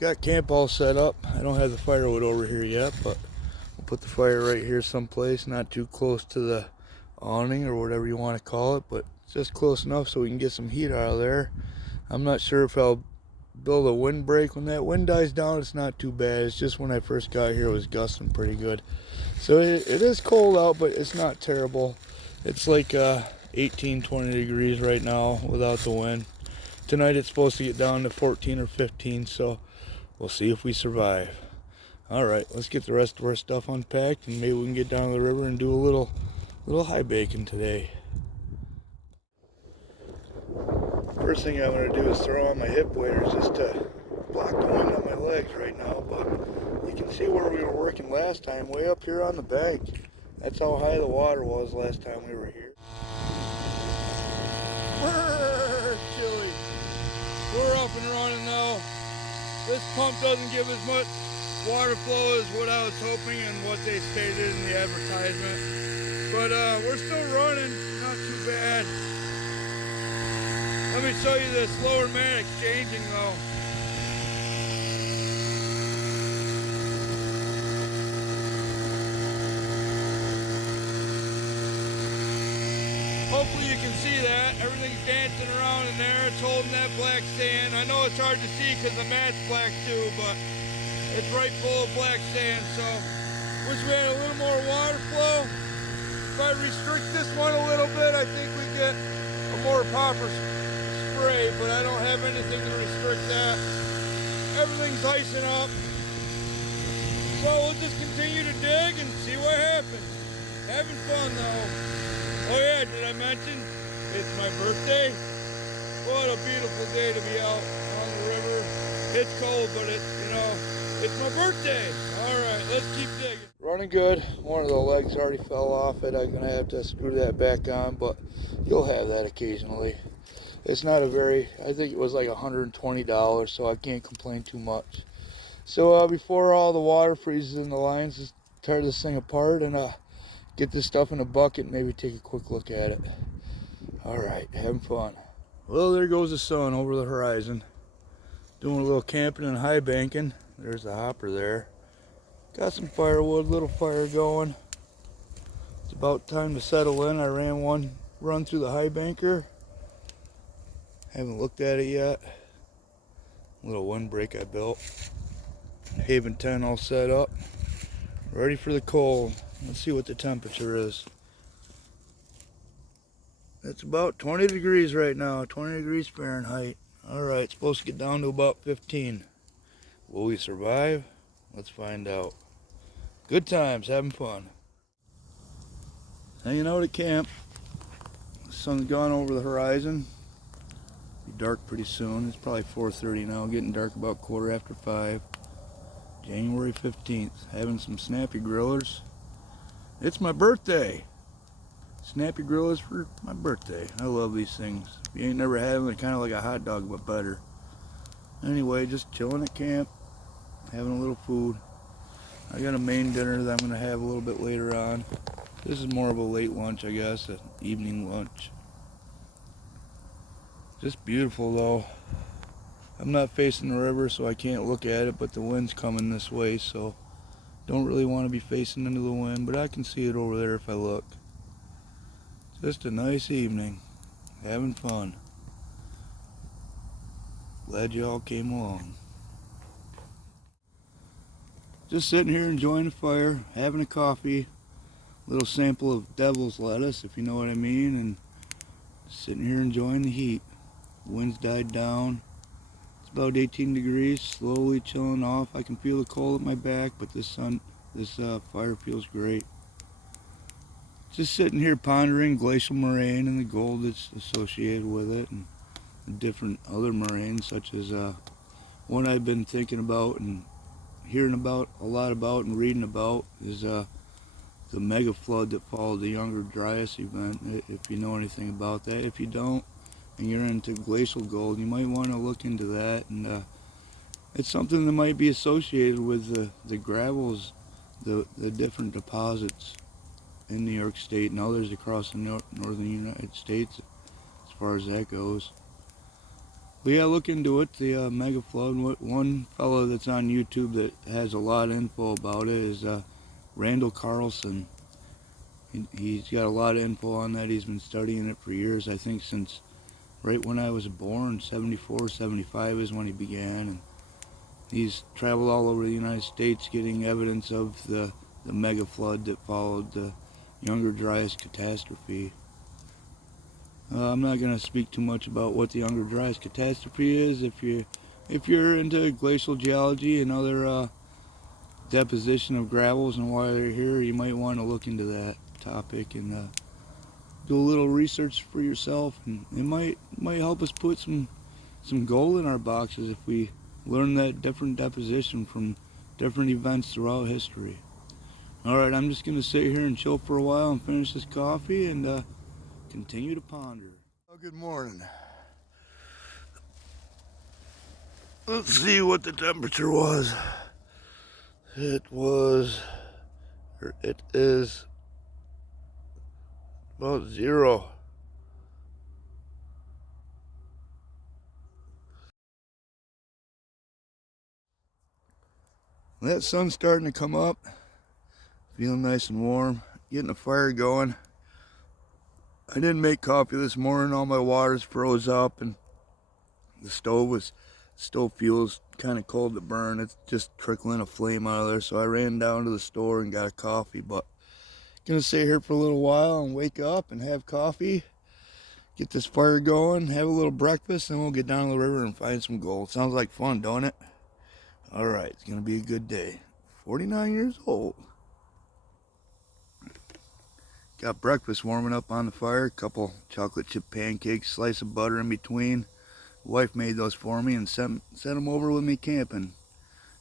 Got camp all set up. I don't have the firewood over here yet, but we'll put the fire right here someplace, not too close to the awning or whatever you want to call it, but just close enough so we can get some heat out of there. I'm not sure if I'll build a windbreak. When that wind dies down, it's not too bad. It's just when I first got here, it was gusting pretty good. So it is cold out, but it's not terrible. It's like 18, 20 degrees right now without the wind. Tonight it's supposed to get down to 14 or 15, so we'll see if we survive. All right, let's get the rest of our stuff unpacked, and maybe we can get down to the river and do a little high baking today. First thing I'm going to do is throw on my hip waders just to block the wind on my legs right now. But you can see where we were working last time, way up here on the bank. That's how high the water was last time we were here. Brrr, chilly. We're up and running now. This pump doesn't give as much water flow as what I was hoping and what they stated in the advertisement. But we're still running, not too bad. Let me show you this lower man exchanging though. Hopefully you can see that. Everything's dancing around in there. It's holding that black sand. I know it's hard to see because the mat's black too, but it's right full of black sand, so wish we had a little more water flow. If I restrict this one a little bit, I think we get a more proper spray, but I don't have anything to restrict that. Everything's icing up. So we'll just continue to dig and see what happens. Having fun though. Oh yeah, did I mention it's my birthday? What a beautiful day to be out on the river. It's cold, but it's my birthday. All right, let's keep digging. Running good. One of the legs already fell off it. I'm gonna have to screw that back on, but you'll have that occasionally. It's not I think it was like $120, so I can't complain too much. So before all the water freezes in the lines, just tear this thing apart and get this stuff in a bucket and maybe take a quick look at it. All right, having fun. Well, there goes the sun over the horizon. Doing a little camping and high banking. There's the hopper there. Got some firewood, little fire going. It's about time to settle in. I ran one run through the high banker. Haven't looked at it yet. Little windbreak I built. Haven 10 all set up. Ready for the cold. Let's see what the temperature is. It's about 20 degrees right now, 20 degrees Fahrenheit. All right, it's supposed to get down to about 15. Will we survive? Let's find out. Good times, having fun. Hanging out at camp. The sun's gone over the horizon. Be dark pretty soon. It's probably 4:30 now, getting dark about 5:15. January 15th, having some snappy grillers. It's my birthday. Snappy grillers for my birthday. I love these things. If you ain't never had them, they're kind of like a hot dog, but better. Anyway, just chilling at camp, having a little food. I got a main dinner that I'm going to have a little bit later on. This is more of a late lunch, I guess, an evening lunch. Just beautiful though. I'm not facing the river, so I can't look at it, but the wind's coming this way, so don't really want to be facing into the wind, but I can see it over there if I look. Just a nice evening, having fun. Glad you all came along. Just sitting here enjoying the fire, having a coffee, a little sample of devil's lettuce, if you know what I mean, and sitting here enjoying the heat. The wind's died down. It's about 18 degrees, slowly chilling off. I can feel the cold at my back, but this fire feels great. Just sitting here pondering glacial moraine and the gold that's associated with it, and the different other moraines, such as one I've been thinking about and hearing about a lot about and reading about is the mega flood that followed the Younger Dryas event. If you know anything about that, if you don't, and you're into glacial gold, you might want to look into that. And it's something that might be associated with the gravels, the different deposits in New York State and others across the northern United States, as far as that goes. But yeah, look into it, the mega flood. One fellow that's on YouTube that has a lot of info about it is Randall Carlson. He's got a lot of info on that. He's been studying it for years, I think since right when I was born, 74, 75 is when he began. And he's traveled all over the United States getting evidence of the mega flood that followed the Younger Dryas catastrophe. I'm not going to speak too much about what the Younger Dryas catastrophe is. If you're into glacial geology and other deposition of gravels and why they're here, you might want to look into that topic and do a little research for yourself, and it might help us put some gold in our boxes if we learn that different deposition from different events throughout history. Alright, I'm just going to sit here and chill for a while and finish this coffee and continue to ponder. Oh, good morning. Let's see what the temperature was. It is about 0. That sun's starting to come up. Feeling nice and warm. Getting a fire going. I didn't make coffee this morning. All my water's froze up and the stove fuel's kind of cold to burn. It's just trickling a flame out of there. So I ran down to the store and got a coffee. But gonna stay here for a little while and wake up and have coffee. Get this fire going. Have a little breakfast. And we'll get down to the river and find some gold. Sounds like fun, don't it? Alright, it's gonna be a good day. 49 years old. Got breakfast warming up on the fire. A couple chocolate chip pancakes, slice of butter in between. Wife made those for me and sent them over with me camping.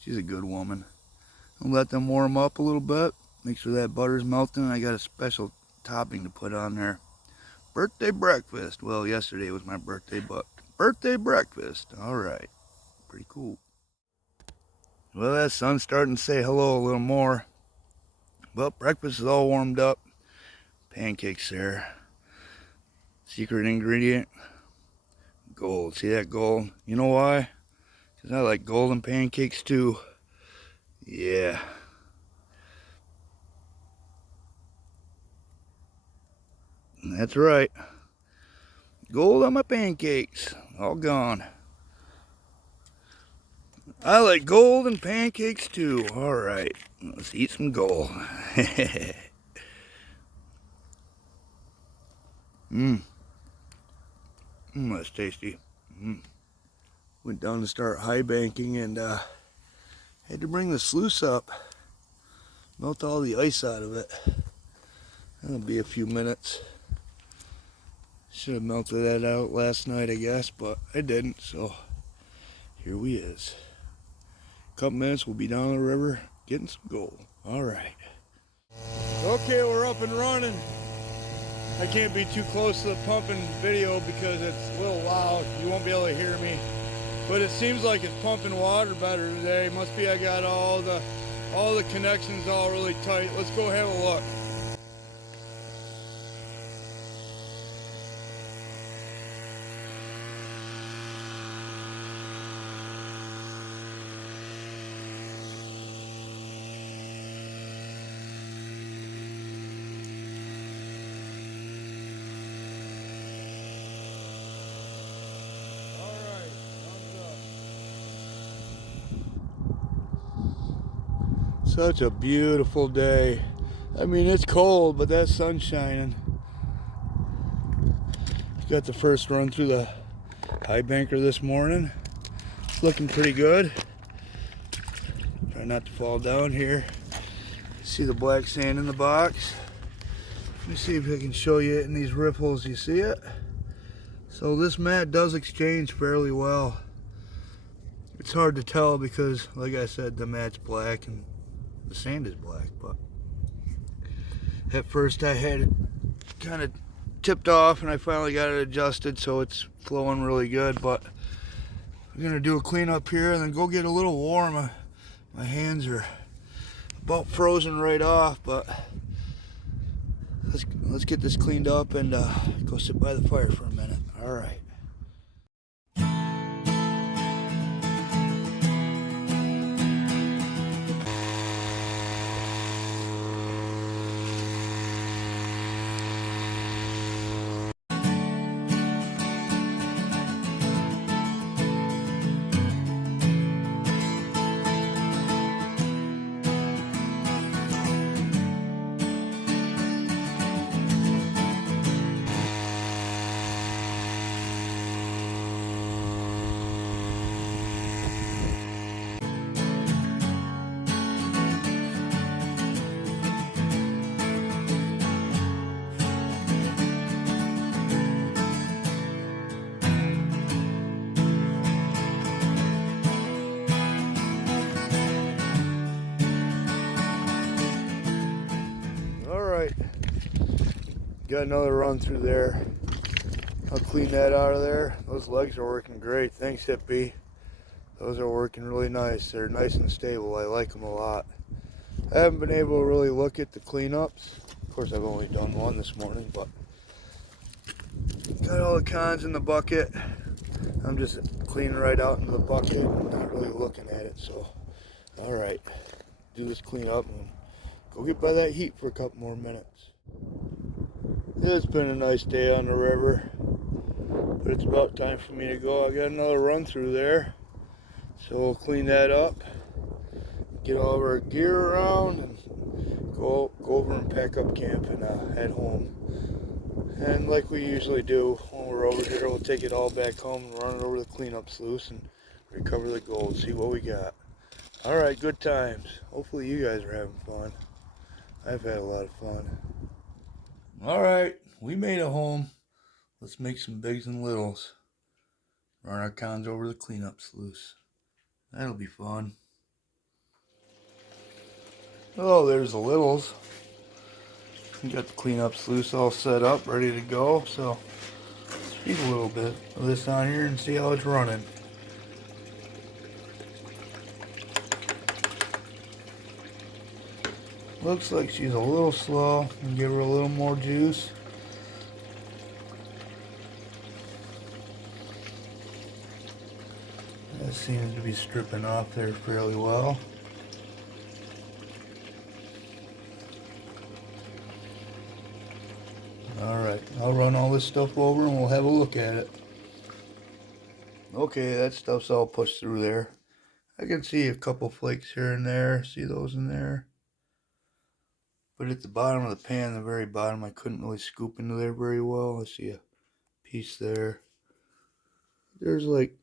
She's a good woman. I'll let them warm up a little bit. Make sure that butter's melting. I got a special topping to put on there. Birthday breakfast. Well, yesterday was my birthday, but birthday breakfast. Alright. Pretty cool. Well, that sun's starting to say hello a little more. But breakfast is all warmed up. Pancakes there. Secret ingredient. Gold. See that gold? You know why? Because I like golden pancakes too. Yeah. That's right. Gold on my pancakes. All gone. I like gold and pancakes too. Alright. Let's eat some gold. That's tasty. Went down to start high banking and had to bring the sluice up. Melt all the ice out of it. That'll be a few minutes. Should have melted that out last night, I guess, but I didn't, so here we is. Couple minutes, we'll be down the river getting some gold. Alright. Okay, we're up and running. I can't be too close to the pumping video because it's a little loud. You won't be able to hear me. But it seems like it's pumping water better today. Must be I got all the connections all really tight. Let's go have a look. Such a beautiful day. I mean, it's cold, but that sun's shining. Got the first run through the high banker this morning. It's looking pretty good. Try not to fall down here. See the black sand in the box. Let me see if I can show you it in these riffles. You see it? So this mat does exchange fairly well. It's hard to tell because, like I said, the mat's black and the sand is black, but at first I had it kind of tipped off and I finally got it adjusted so it's flowing really good. But I'm gonna do a clean up here and then go get a little warm. My hands are about frozen right off, but let's get this cleaned up and go sit by the fire for a minute. All right. Got another run through there. I'll clean that out of there. Those legs are working great. Thanks, Hippie. Those are working really nice. They're nice and stable. I like them a lot. I haven't been able to really look at the cleanups. Of course, I've only done one this morning, but got all the cons in the bucket. I'm just cleaning right out into the bucket, not really looking at it. So, all right, do this cleanup and go get by that heat for a couple more minutes. It's been a nice day on the river, but it's about time for me to go. I got another run through there, so we'll clean that up, get all of our gear around, and go over and pack up camp and head home. And like we usually do when we're over here, we'll take it all back home and run it over the cleanup sluice and recover the gold, see what we got. All right, good times. Hopefully you guys are having fun. I've had a lot of fun. All right, we made it home. Let's make some bigs and littles. Run our cons over the cleanup sluice. That'll be fun. Oh, there's the littles. We got the cleanup sluice all set up, ready to go. So let's feed a little bit of this on here and see how it's running. Looks like she's a little slow. And give her a little more juice. That seems to be stripping off there fairly well. Alright, I'll run all this stuff over and we'll have a look at it. Okay, that stuff's all pushed through there. I can see a couple flakes here and there. See those in there? But at the bottom of the pan, the very bottom, I couldn't really scoop into there very well. I see a piece there. There's like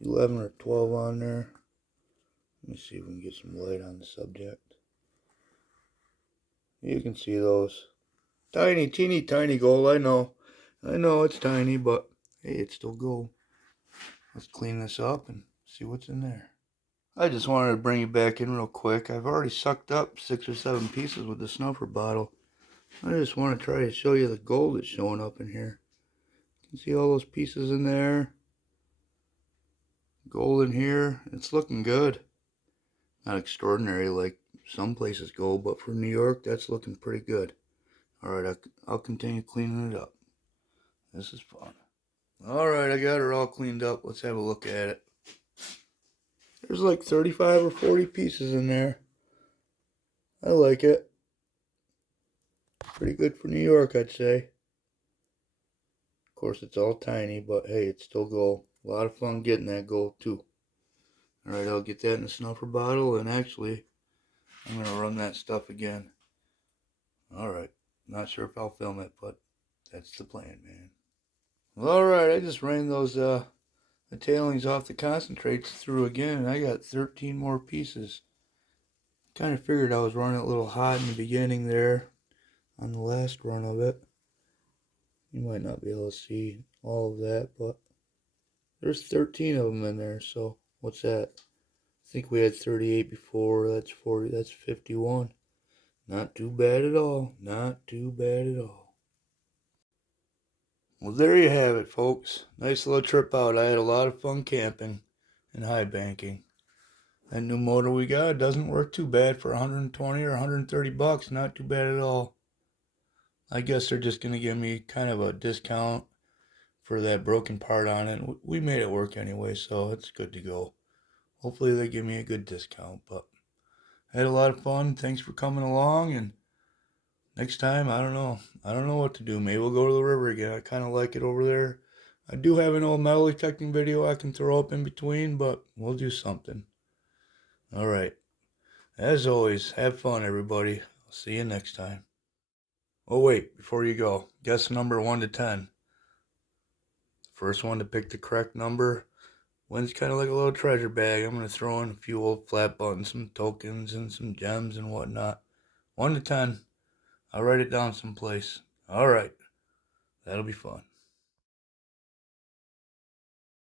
11 or 12 on there. Let me see if we can get some light on the subject. You can see those. Tiny, teeny, tiny gold, I know. I know it's tiny, but hey, it's still gold. Let's clean this up and see what's in there. I just wanted to bring you back in real quick. I've already sucked up 6 or 7 pieces with the snuffer bottle. I just want to try to show you the gold that's showing up in here. You can see all those pieces in there. Gold in here. It's looking good. Not extraordinary like some places gold, but for New York, that's looking pretty good. Alright, I'll continue cleaning it up. This is fun. Alright, I got her all cleaned up. Let's have a look at it. There's like 35 or 40 pieces in there. I like it. Pretty good for New York, I'd say. Of course, it's all tiny, but hey, it's still gold. A lot of fun getting that gold, too. Alright, I'll get that in the snuffer bottle, and actually, I'm going to run that stuff again. Alright, not sure if I'll film it, but that's the plan, man. Alright, I just ran those the tailings off the concentrates through again, and I got 13 more pieces. Kind of figured I was running it a little hot in the beginning there on the last run of it. You might not be able to see all of that, but there's 13 of them in there, so what's that? I think we had 38 before. That's 40, that's 51. Not too bad at all. Not too bad at all. Well, there you have it, folks. Nice little trip out. I had a lot of fun camping and high banking. That new motor we got doesn't work too bad for 120 or 130 bucks. Not too bad at all. I guess they're just going to give me kind of a discount for that broken part on it. We made it work anyway, so it's good to go. Hopefully they give me a good discount, but I had a lot of fun. Thanks for coming along, and next time, I don't know what to do. Maybe we'll go to the river again. I kind of like it over there. I do have an old metal detecting video I can throw up in between, but we'll do something. Alright. As always, have fun, everybody. I'll see you next time. Oh, wait, before you go, guess number 1 to 10. First one to pick the correct number wins kind of like a little treasure bag. I'm going to throw in a few old flat buttons, some tokens, and some gems and whatnot. 1 to 10. I'll write it down someplace. Alright. That'll be fun.